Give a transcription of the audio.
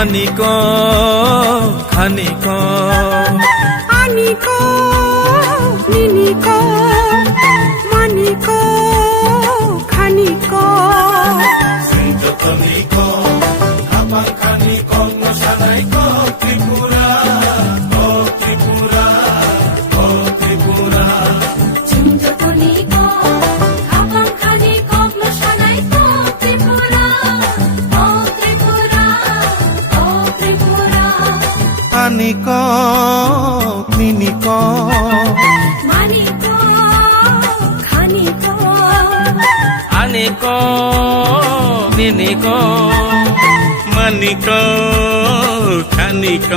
মানিক খানিক আনিক নিনিক মানিক খানিক সিঞ্জতনিক খাপাং খানিক সানাইক ত্রিপুরা ও ত্রিপুরা ও ত্রিপুরা সিঞ্জতনিক খাপাং খানিক সানাইক ত্রিপুরা ও ত্রিপুরা ও ত্রিপুরা আনিক নিনিক মানিক খানিক আনিক নিনিক মানিক খানিক